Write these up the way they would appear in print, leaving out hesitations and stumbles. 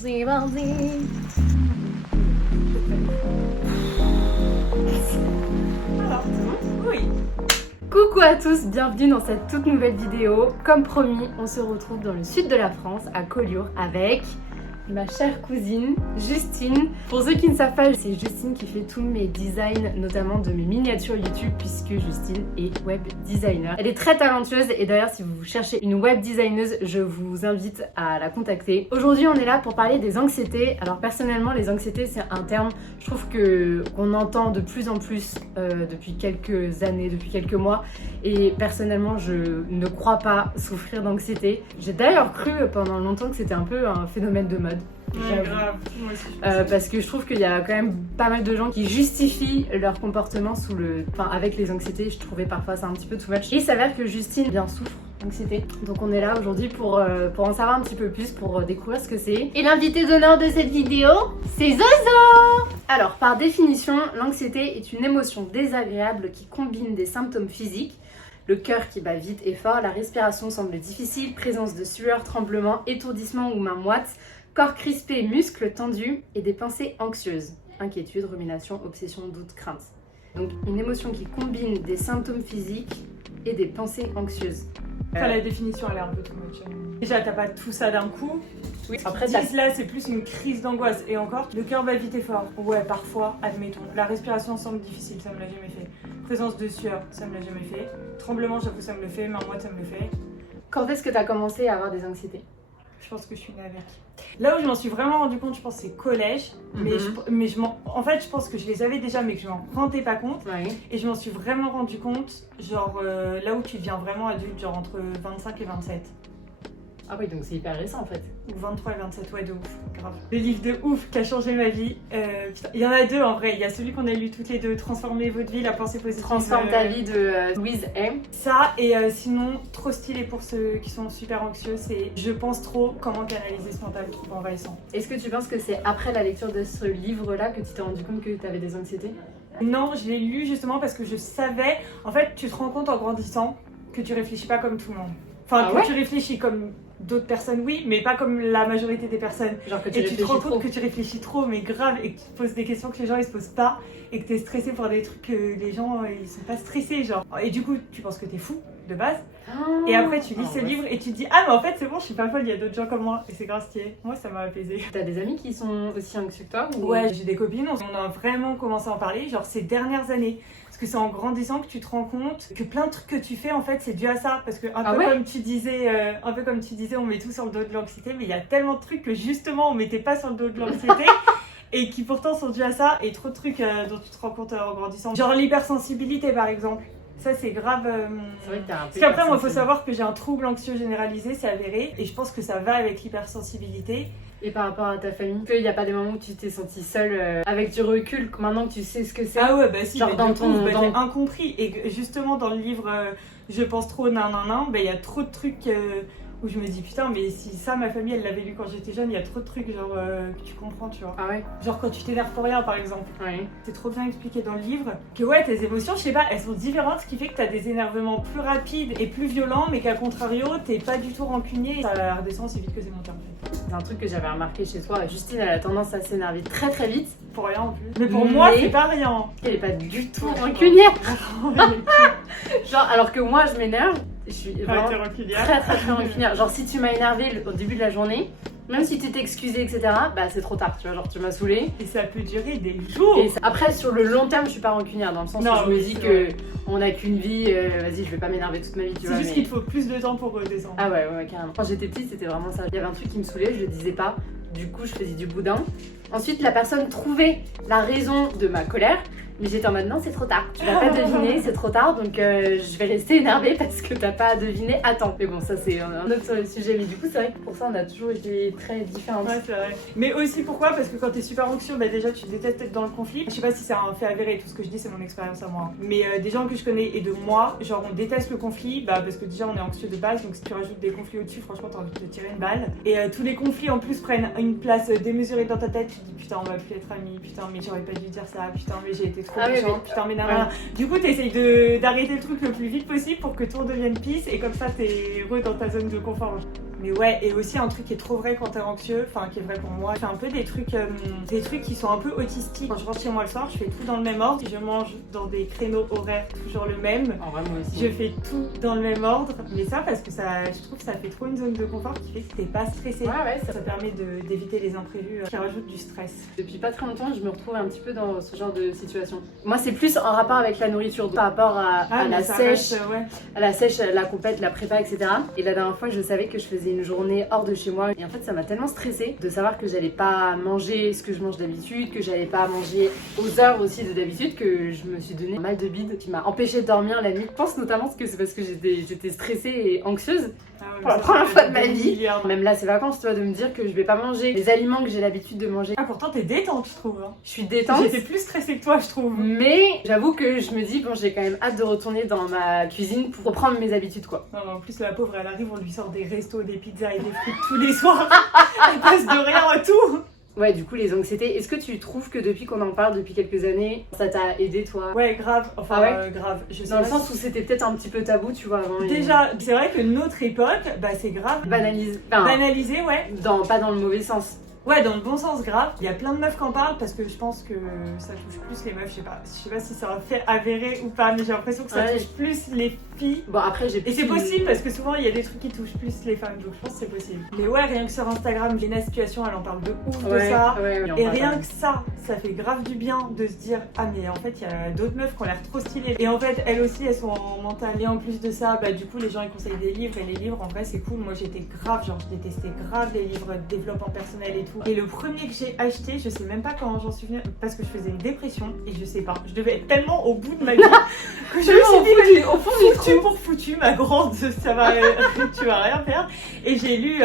C'est parti. Alors, oui. Coucou à tous, bienvenue dans cette toute nouvelle vidéo. Comme promis, on se retrouve dans le sud de la France, à Collioure, avec ma chère cousine Justine. Pour ceux qui ne savent pas, c'est Justine qui fait tous mes designs, notamment de mes miniatures YouTube, puisque Justine est web designer. Elle est très talentueuse et d'ailleurs si vous cherchez une web designeuse, je vous invite à la contacter. Aujourd'hui on est là pour parler des anxiétés. Alors personnellement les anxiétés c'est un terme, je trouve qu'on entend de plus en plus depuis quelques années, depuis quelques mois, et personnellement je ne crois pas souffrir d'anxiété. J'ai d'ailleurs cru pendant longtemps que c'était un peu un phénomène de mode. Ouais, grave. Moi aussi, Parce que je trouve qu'il y a quand même pas mal de gens qui justifient leur comportement avec les anxiétés. Je trouvais parfois ça un petit peu too much. Et il s'avère que Justine bien souffre d'anxiété. Donc on est là aujourd'hui pour en savoir un petit peu plus, pour découvrir ce que c'est. Et l'invité d'honneur de cette vidéo, c'est Zozo. Alors par définition, l'anxiété est une émotion désagréable qui combine des symptômes physiques. Le cœur qui bat vite et fort, la respiration semble difficile, présence de sueur, tremblement, étourdissement ou main moite, corps crispé, muscles tendus et des pensées anxieuses. Inquiétude, rumination, obsession, doute, crainte. Donc une émotion qui combine des symptômes physiques et des pensées anxieuses. Après, la définition elle est un peu too much. Déjà t'as pas tout ça d'un coup. Oui. Après là c'est plus une crise d'angoisse. Et encore, le cœur bat vite et fort. Ouais, parfois, admettons. La respiration semble difficile, ça me l'a jamais fait. Présence de sueur, ça me l'a jamais fait. Tremblement, j'avoue ça me le fait. Main moite, ça me le fait. Quand est-ce que tu as commencé à avoir des anxiétés? Je pense que je suis née avec. Là où je m'en suis vraiment rendu compte, je pense c'est collège. En fait, je pense que je les avais déjà, mais que je m'en rendais pas compte. Ouais. Et je m'en suis vraiment rendu compte, genre là où tu deviens vraiment adulte, genre entre 25 et 27. Ah oui, donc c'est hyper récent en fait. Ou 23 et 27, ouais, de ouf, grave. Le livre de ouf qui a changé ma vie. Putain, il y en a deux en vrai. Il y a celui qu'on a lu toutes les deux, Transformer votre vie, la pensée positive. Transforme ta vie de Louise M. Ça, et sinon, trop stylé pour ceux qui sont super anxieux, c'est Je pense trop, comment canaliser ce mental trop envahissant. Est-ce que tu penses que c'est après la lecture de ce livre-là que tu t'es rendu compte que tu avais des anxiétés? Non, je l'ai lu justement parce que je savais. En fait, tu te rends compte en grandissant que tu réfléchis pas comme tout le monde. Enfin, que tu réfléchis comme d'autres personnes, oui, mais pas comme la majorité des personnes. Genre que tu et tu te rends compte trop. que tu réfléchis trop, mais grave, et que tu te poses des questions que les gens ils se posent pas, et que t'es stressé pour des trucs que les gens ils sont pas stressés, genre. Et du coup, tu penses que t'es fou de base. Et après, tu lis ce livre et tu te dis ah, mais en fait, c'est bon, je suis pas folle, il y a d'autres gens comme moi, et c'est grave stylé. Moi, ça m'a apaisé. T'as des amis qui sont aussi anxieux que toi ou... Ouais, j'ai des copines, on a vraiment commencé à en parler, genre ces dernières années. Parce que c'est en grandissant que tu te rends compte que plein de trucs que tu fais, en fait, c'est dû à ça. Parce que comme tu disais, on met tout sur le dos de l'anxiété, mais il y a tellement de trucs que justement on mettait pas sur le dos de l'anxiété. Et qui pourtant sont dus à ça, et trop de trucs dont tu te rends compte en grandissant. Genre l'hypersensibilité par exemple. Ça c'est grave. C'est vrai que t'as un peu. Parce qu'après, moi, il faut savoir que j'ai un trouble anxieux généralisé, c'est avéré, et je pense que ça va avec l'hypersensibilité. Et par rapport à ta famille, il n'y a pas des moments où tu t'es sentie seule avec du recul, maintenant que tu sais ce que c'est? Ah ouais, bah si, genre dans ton. J'ai incompris. Et justement, dans le livre Je pense trop, nan, il y a trop de trucs où je me dis putain, mais si ça, ma famille, elle l'avait lu quand j'étais jeune, il y a trop de trucs genre que tu comprends, tu vois. Ah ouais? Genre quand tu t'énerves pour rien, par exemple. Ouais. C'est trop bien expliqué dans le livre que ouais, tes émotions, je sais pas, elles sont différentes, ce qui fait que t'as des énervements plus rapides et plus violents, mais qu'à contrario, t'es pas du tout rancunier. Ça redescend aussi vite que c'est monté en fait. C'est un truc que j'avais remarqué chez toi. Justine, elle a tendance à s'énerver très très vite. Pour rien en plus. Mais pour moi, c'est pas rien. Elle est pas du tout rancunière. Genre, alors que moi, je m'énerve. Je suis vraiment très rancunière. Genre, si tu m'as énervé au début de la journée, même si tu t'es excusé, etc., bah c'est trop tard, tu vois, genre tu m'as saoulée. Et ça peut durer des jours. Après, sur le long terme, je suis pas rancunière, dans le sens où je me dis que on a qu'une vie, vas-y, je vais pas m'énerver toute ma vie, tu vois. C'est juste qu'il te faut plus de temps pour redescendre. Ah ouais, carrément. Quand j'étais petite, c'était vraiment ça. Il y avait un truc qui me saoulait, je le disais pas, du coup, je faisais du boudin. Ensuite, la personne trouvait la raison de ma colère. Mais j'étais en mode non, c'est trop tard, tu vas pas deviner, c'est trop tard, donc je vais rester énervée parce que t'as pas deviné à temps. Mais bon, ça c'est un autre sujet, mais du coup c'est vrai que pour ça on a toujours été très différentes. Ouais, c'est vrai. Mais aussi pourquoi? Parce que quand t'es super anxieux, bah déjà tu détestes être dans le conflit. Je sais pas si c'est un fait avéré, tout ce que je dis c'est mon expérience à moi. Mais des gens que je connais et de moi, genre on déteste le conflit, bah parce que déjà on est anxieux de base, donc si tu rajoutes des conflits au-dessus, franchement t'as envie de te tirer une balle. Et tous les conflits en plus prennent une place démesurée dans ta tête, tu te dis putain on va plus être amis, putain mais j'aurais pas dû dire ça, putain mais j'ai été trop méchante, putain mais nanana. Du coup t'essayes d'arrêter le truc le plus vite possible pour que tout redevienne peace et comme ça t'es heureux dans ta zone de confort. Mais ouais, et aussi un truc qui est trop vrai quand t'es anxieux, enfin qui est vrai pour moi, je fais un peu des trucs qui sont un peu autistiques. Quand je rentre chez moi le soir, je fais tout dans le même ordre, je mange dans des créneaux horaires toujours le même. En vrai, moi aussi. Je fais tout dans le même ordre, mais ça parce que je trouve que ça fait trop une zone de confort qui fait que t'es pas stressé. Ouais, Ça permet d'éviter les imprévus qui rajoutent du stress. Depuis pas très longtemps, je me retrouve un petit peu dans ce genre de situation. Moi, c'est plus en rapport avec la nourriture, par rapport à la sèche, à la sèche, la compète, la prépa, etc. Et la dernière fois, je savais que je faisais une journée hors de chez moi. Et en fait, ça m'a tellement stressée de savoir que j'allais pas manger ce que je mange d'habitude, que j'allais pas manger aux heures aussi de d'habitude, que je me suis donné un mal de bide qui m'a empêché de dormir la nuit. Je pense notamment que c'est parce que j'étais stressée et anxieuse. Pour la première fois de ma vie, même là c'est vacances, tu vois, de me dire que je vais pas manger les aliments que j'ai l'habitude de manger. Ah, pourtant t'es détente, je trouve. Hein. Je suis détente. J'étais plus stressée que toi, je trouve. Mais j'avoue que je me dis, bon, j'ai quand même hâte de retourner dans ma cuisine pour reprendre mes habitudes, quoi. Non, mais en plus, la pauvre, elle arrive, on lui sort des restos, des pizzas et des frites tous les soirs. Elle passe de rien à tout. Ouais, du coup, les anxiétés, est-ce que tu trouves que depuis qu'on en parle depuis quelques années, ça t'a aidé, toi? Ouais, grave. Enfin, grave. Je sais dans le sens où c'était peut-être un petit peu tabou, tu vois, avant. Déjà, c'est vrai que notre époque, bah c'est grave. Banalisé, ouais. Pas dans le mauvais sens. Ouais, dans le bon sens, grave. Il y a plein de meufs qui en parlent parce que je pense que ça touche plus les meufs. Je sais pas si c'est un fait avéré ou pas, mais j'ai l'impression que ça touche plus les filles. Bon, après, Et c'est possible parce que souvent il y a des trucs qui touchent plus les femmes, donc je pense que c'est possible. Mais ouais, rien que sur Instagram, Lena Situation, elle en parle de ouf de ça. Et rien que ça fait grave du bien de se dire ah, mais en fait, il y a d'autres meufs qui ont l'air trop stylées. Et en fait, elles aussi, elles sont en mental. Et en plus de ça, bah du coup, les gens ils conseillent des livres. Et les livres, en vrai, c'est cool. Moi, j'étais grave, genre, je détestais grave les livres de développement personnel et tout. Et le premier que j'ai acheté, je sais même pas quand j'en suis venue, parce que je faisais une dépression et je sais pas, je devais être tellement au bout de ma vie que je me suis dit, au fond du trou pour foutu, ma grande, ça va, tu vas rien faire. Et j'ai lu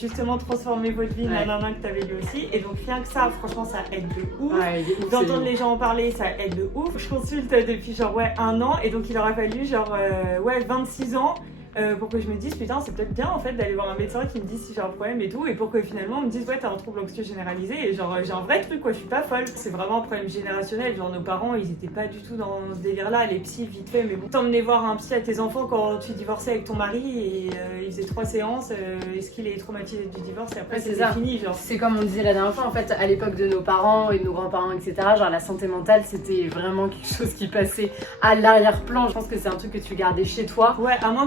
justement Transformer votre vie, nanana, que t'avais lu aussi. Et donc rien que ça, franchement, ça aide de ouf. D'entendre les gens en parler, ça aide de ouf. Je consulte depuis genre 1 an et donc il aura fallu genre 26 ans. Pour que je me dise putain c'est peut-être bien en fait d'aller voir un médecin qui me dise si j'ai un problème et tout, et pour que finalement on me dise ouais t'as un trouble anxieux généralisé, et genre j'ai un vrai truc quoi, je suis pas folle. C'est vraiment un problème générationnel, genre nos parents ils étaient pas du tout dans ce délire là, les psys vite fait, mais bon, t'emmenais voir un psy à tes enfants quand tu divorçais avec ton mari et il faisait 3 séances, est-ce qu'il est traumatisé du divorce et après c'est fini genre. C'est comme on disait la dernière fois en fait, à l'époque de nos parents et de nos grands-parents etc, genre la santé mentale c'était vraiment quelque chose qui passait à l'arrière-plan. Je pense que c'est un truc que tu gardais chez toi. Ouais, à moins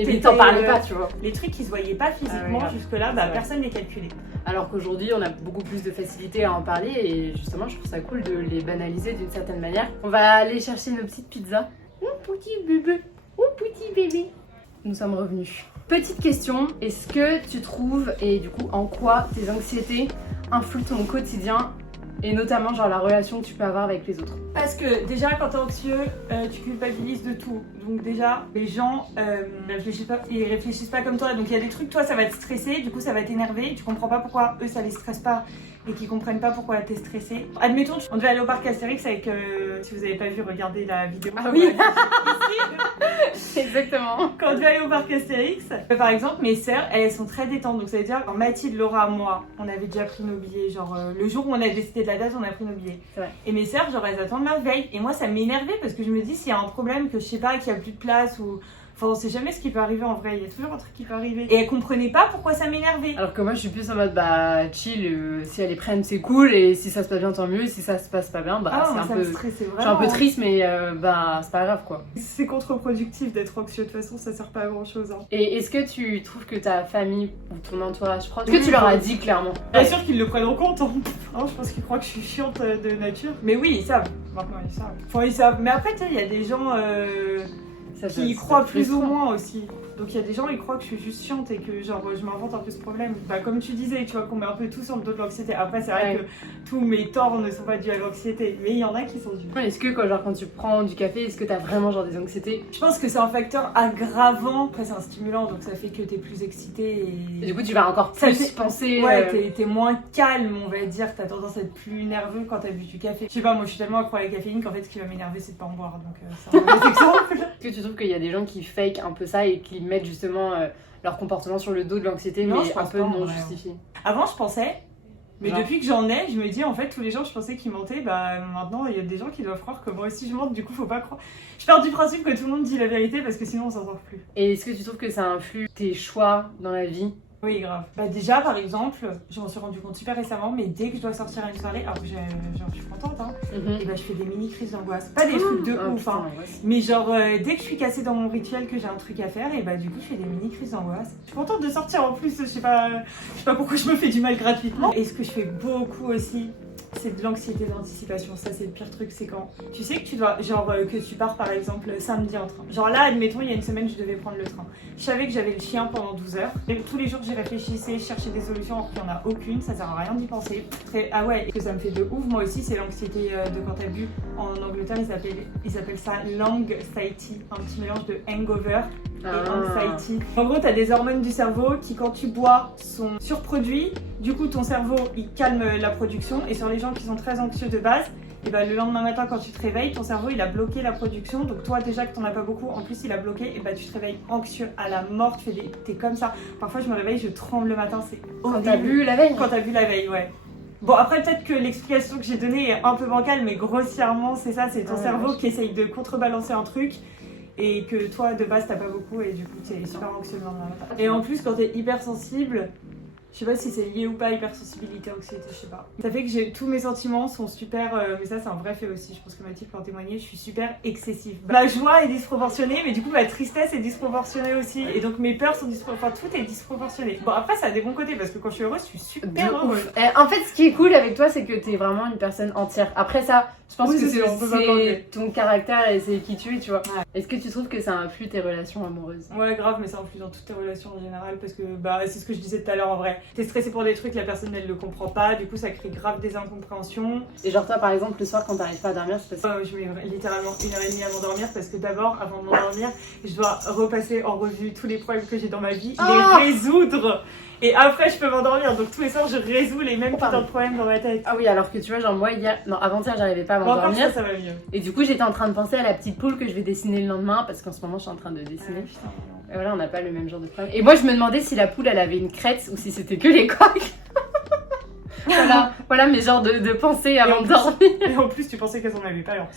et puis t'en parlais pas, tu vois. Les trucs qui se voyaient pas physiquement jusque-là, bah personne les calculait. Alors qu'aujourd'hui, on a beaucoup plus de facilité à en parler et justement, je trouve ça cool de les banaliser d'une certaine manière. On va aller chercher nos petites pizzas. Petit bébé, petit bébé. Nous sommes revenus. Petite question, est-ce que tu trouves, et du coup, en quoi tes anxiétés influent ton quotidien? Et notamment genre la relation que tu peux avoir avec les autres. Parce que déjà quand t'es anxieux, tu culpabilises de tout. Donc déjà les gens ils réfléchissent pas comme toi. Donc il y a des trucs, toi ça va te stresser, du coup ça va t'énerver. Tu comprends pas pourquoi eux ça les stresse pas et qu'ils comprennent pas pourquoi t'es stressé. Admettons, on devait aller au parc Astérix avec, si vous avez pas vu, regardez la vidéo. Ah oui. Exactement. Quand on devait aller au parc Astérix, par exemple mes sœurs elles sont très détendues. Donc ça veut dire quand Mathilde, Laura, moi, on avait déjà pris nos billets. Genre le jour où on a décidé de la date, on a pris nos billets. Et mes sœurs genre elles attendent la veille. Et moi ça m'énervait parce que je me dis s'il y a un problème, que je sais pas, qu'il y a plus de place ou... Enfin, on sait jamais ce qui peut arriver en vrai, il y a toujours un truc qui peut arriver. Et elle comprenait pas pourquoi ça m'énervait. Alors que moi je suis plus en mode bah chill, si elles les prennent c'est cool, et si ça se passe bien tant mieux, si ça se passe pas bien bah c'est un peu... Je suis un peu triste mais bah c'est pas grave quoi. C'est contre-productif d'être anxieux, de toute façon ça sert pas à grand chose. Hein. Et est-ce que tu trouves que ta famille ou ton entourage proche, est-ce que tu leur as dit clairement? Bien sûr qu'ils le prennent en compte, hein. Je pense qu'ils croient que je suis chiante de nature. Mais oui, ils savent, maintenant ils savent. Enfin ils savent, mais après tu sais, il y a des gens... qui y croient plus ou moins aussi. Donc il y a des gens ils croient que je suis juste chiante et que genre je m'invente un peu ce problème. Bah comme tu disais, tu vois qu'on met un peu tout sur le dos de l'anxiété. Après c'est vrai que tous mes torts ne sont pas dus à l'anxiété, mais il y en a qui sont dus. Est-ce que quand tu prends du café, est-ce que t'as vraiment genre des anxiétés? Je pense que c'est un facteur aggravant. Après c'est un stimulant donc ça fait que t'es plus excitée et du coup tu vas encore plus penser. Ouais, t'es moins calme on va dire. T'as tendance à être plus nerveux quand t'as bu du café. Je sais pas, moi je suis tellement accro à la caféine qu'en fait ce qui va m'énerver c'est de pas en boire. Donc c'est un mauvais exemple. Est-ce que tu trouves qu'il y a des gens qui fake un peu ça et qui mettent justement leur comportement sur le dos de l'anxiété, mais un peu non justifié? Avant je pensais, mais depuis que j'en ai, je me dis en fait tous les gens je pensais qu'ils mentaient, bah maintenant il y a des gens qui doivent croire que moi aussi je mente, du coup faut pas croire. Je pars du principe que tout le monde dit la vérité parce que sinon on s'en sort plus. Et est-ce que tu trouves que ça influe tes choix dans la vie? Oui, grave. Bah déjà, par exemple, je m'en suis rendu compte super récemment, mais dès que je dois sortir à une soirée, alors que genre, je suis contente, hein, et bah je fais des mini crises d'angoisse. Pas des trucs de ouf, hein, mais genre dès que je suis cassée dans mon rituel, que j'ai un truc à faire, et bah du coup je fais des mini crises d'angoisse. Je suis contente de sortir en plus, je sais pas pourquoi je me fais du mal gratuitement. Et ce que je fais beaucoup aussi, c'est de l'anxiété d'anticipation. Ça, c'est le pire truc, c'est quand tu sais que tu dois, genre que tu pars par exemple samedi en train. Genre là, admettons, il y a une semaine, je devais prendre le train. Je savais que j'avais le chien pendant 12 heures. Et tous les jours, j'y réfléchissais, je cherchais des solutions, alors qu'il n'y en a aucune, ça sert à rien d'y penser. Ah ouais, et que ça me fait de ouf, moi aussi, c'est l'anxiété de quand t'as bu. En Angleterre, ils appellent ça l'anxiety, un petit mélange de hangover et anxiety. En gros, t'as des hormones du cerveau qui, quand tu bois, sont surproduits. Du coup, ton cerveau, il calme la production. Et sur les gens qui sont très anxieux de base, et bah, le lendemain matin, quand tu te réveilles, ton cerveau, il a bloqué la production. Donc toi, déjà que t'en as pas beaucoup, en plus, il a bloqué. Et bah, tu te réveilles anxieux à la mort. T'es comme ça. Parfois, je me réveille, je tremble le matin. C'est horrible. Quand t'as bu la veille. Quand t'as bu la veille, ouais. Bon, après, peut-être que l'explication que j'ai donnée est un peu bancale, mais grossièrement, c'est ça. C'est ton cerveau qui essaye de contrebalancer un truc. Et que toi, de base, t'as pas beaucoup. Et du coup, t'es super anxieux le lendemain matin. Et en plus, quand t'es hypersensible... Je sais pas si c'est lié ou pas, hypersensibilité, anxiété, je sais pas. Ça fait que tous mes sentiments sont super, mais ça c'est un vrai fait aussi, je pense que Mathilde peut en témoigner, je suis super excessive. La joie est disproportionnée, mais du coup la tristesse est disproportionnée aussi. Et donc mes peurs sont disproportionnées, enfin tout est disproportionné. Bon après ça a des bons côtés, parce que quand je suis heureuse, je suis super heureuse. En fait ce qui est cool avec toi, c'est que t'es vraiment une personne entière. Après ça, je pense que c'est ton caractère et c'est qui tu es, tu vois. Ouais. Est-ce que tu trouves que ça influe tes relations amoureuses? Ouais grave, mais ça influe dans toutes tes relations en général, parce que bah c'est ce que je disais tout à l'heure en vrai. T'es stressé pour des trucs, la personne elle le comprend pas, du coup ça crée grave des incompréhensions. Et genre toi par exemple le soir quand t'arrives pas à dormir, c'est parce que... Je mets littéralement 1h30 à m'endormir, parce que d'abord avant de m'endormir, je dois repasser en revue tous les problèmes que j'ai dans ma vie, les résoudre. Et après je peux m'endormir, donc tous les soirs je résous les mêmes putains de problèmes dans ma tête. Ah oui, alors que tu vois, genre moi avant-hier j'arrivais pas à m'endormir. Ça va mieux. Et du coup j'étais en train de penser à la petite poule que je vais dessiner le lendemain, parce qu'en ce moment je suis en train de dessiner. Et voilà, on n'a pas le même genre de problème. Et moi je me demandais si la poule elle avait une crête ou si c'était que les coques. Voilà mes genres de pensées avant de dormir. Et en plus, tu pensais qu'elles en avaient pas alors.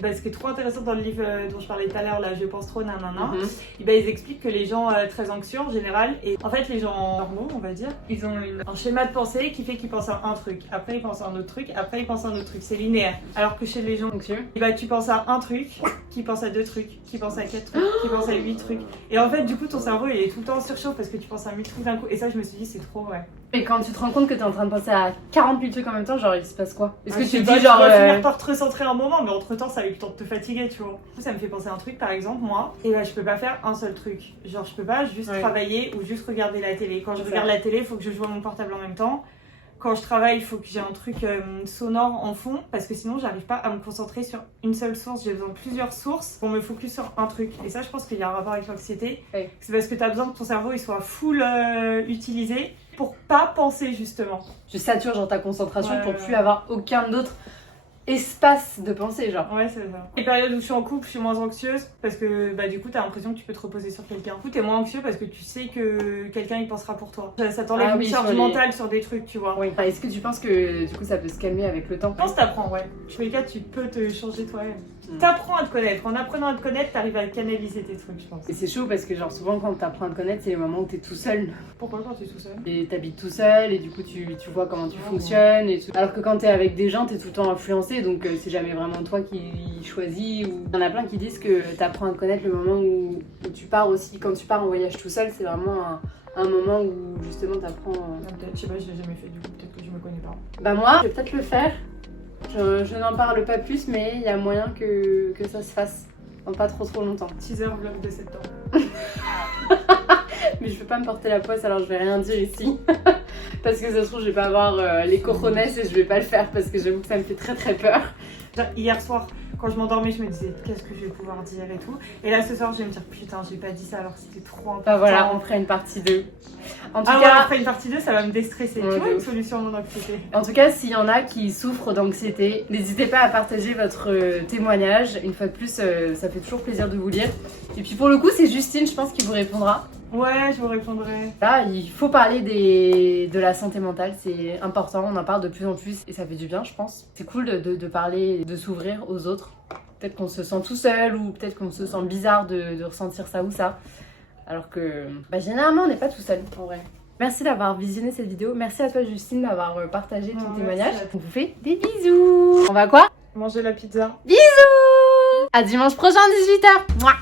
Bah, ce qui est trop intéressant dans le livre dont je parlais tout à l'heure, là, Je pense trop, nanana, et bah, ils expliquent que les gens très anxieux en général, et en fait, les gens normaux, on va dire, ils ont un schéma de pensée qui fait qu'ils pensent à un truc, après ils pensent à un autre truc, après ils pensent à un autre truc. C'est linéaire. Alors que chez les gens anxieux, et bah, tu penses à un truc, qui pense à 2 trucs, qui pense à 4 trucs, qui pense à 8 trucs. Et en fait, du coup, ton cerveau il est tout le temps surchauffe parce que tu penses à 1000 trucs d'un coup. Et ça, je me suis dit, c'est trop vrai. Et quand tu te rends compte que t'es en train de penser à 48 trucs en même temps, genre il se passe quoi? Est-ce que tu dis genre. Tu vas finir par te recentrer un moment, mais entre temps, ça a eu le temps de te fatiguer, tu vois. Ça me fait penser à un truc, par exemple, moi, et bah, je peux pas faire un seul truc. Genre, je peux pas juste travailler ou juste regarder la télé. Quand je regarde la télé, il faut que je joue à mon portable en même temps. Quand je travaille, il faut que j'ai un truc sonore en fond, parce que sinon, j'arrive pas à me concentrer sur une seule source. J'ai besoin de plusieurs sources pour me focus sur un truc. Et ça, je pense qu'il y a un rapport avec l'anxiété. Oui. C'est parce que tu as besoin que ton cerveau il soit full utilisé pour pas penser, justement. Je sature genre ta concentration pour plus avoir aucun autre espace de pensée, genre. Ouais, c'est ça. Les périodes où je suis en couple, je suis moins anxieuse parce que bah, du coup, t'as l'impression que tu peux te reposer sur quelqu'un. Du coup, t'es moins anxieux parce que tu sais que quelqu'un il pensera pour toi. Ça t'enlève une charge mentale sur des trucs, tu vois. Oui. Est-ce que tu penses que du coup ça peut se calmer avec le temps? Je pense que t'apprends, ouais. En tous les cas, tu peux te changer toi-même. T'apprends à te connaître. En apprenant à te connaître, t'arrives à canaliser tes trucs, je pense. Et c'est chaud parce que genre souvent quand t'apprends à te connaître, c'est les moments où t'es tout seul. Pourquoi quand t'es tout seul? Et t'habites tout seul et du coup tu vois comment tu fonctionnes et tout. Alors que quand t'es avec des gens, t'es tout le temps influencé, donc c'est jamais vraiment toi qui choisis. Ou... Il y en a plein qui disent que t'apprends à te connaître le moment où tu pars aussi. Quand tu pars en voyage tout seul, c'est vraiment un moment où justement t'apprends. Peut-être, je sais pas, je l'ai jamais fait, du coup peut-être que je me connais pas. Bah moi, je vais peut-être le faire. Je n'en parle pas plus, mais il y a moyen que ça se fasse dans pas trop longtemps. Teaser vlog de septembre. Mais je veux pas me porter la poisse, alors je vais rien dire ici. Parce que ça se trouve, je vais pas avoir les cojones et je vais pas le faire parce que j'avoue que ça me fait très peur. Hier soir, quand je m'endormais, je me disais qu'est-ce que je vais pouvoir dire et tout. Et là ce soir, je vais me dire putain, j'ai pas dit ça alors que c'était trop important. Bah voilà, on ferait une partie 2. En tout cas, après une partie 2, ça va me déstresser. Tu vois une solution à mon anxiété. En tout cas, s'il y en a qui souffrent d'anxiété, n'hésitez pas à partager votre témoignage. Une fois de plus, ça fait toujours plaisir de vous lire. Et puis pour le coup, c'est Justine, je pense, qui vous répondra. Ouais, je vous répondrai. Là, il faut parler de la santé mentale, c'est important, on en parle de plus en plus et ça fait du bien, je pense. C'est cool de parler, de s'ouvrir aux autres. Peut-être qu'on se sent tout seul ou peut-être qu'on se sent bizarre de ressentir ça ou ça. Alors que, généralement, on n'est pas tout seul, en vrai. Merci d'avoir visionné cette vidéo. Merci à toi Justine d'avoir partagé ton Ouais, témoignage. merci à On vous fait des bisous. On va quoi? Manger la pizza. Bisous. À dimanche prochain 18h. Mouah.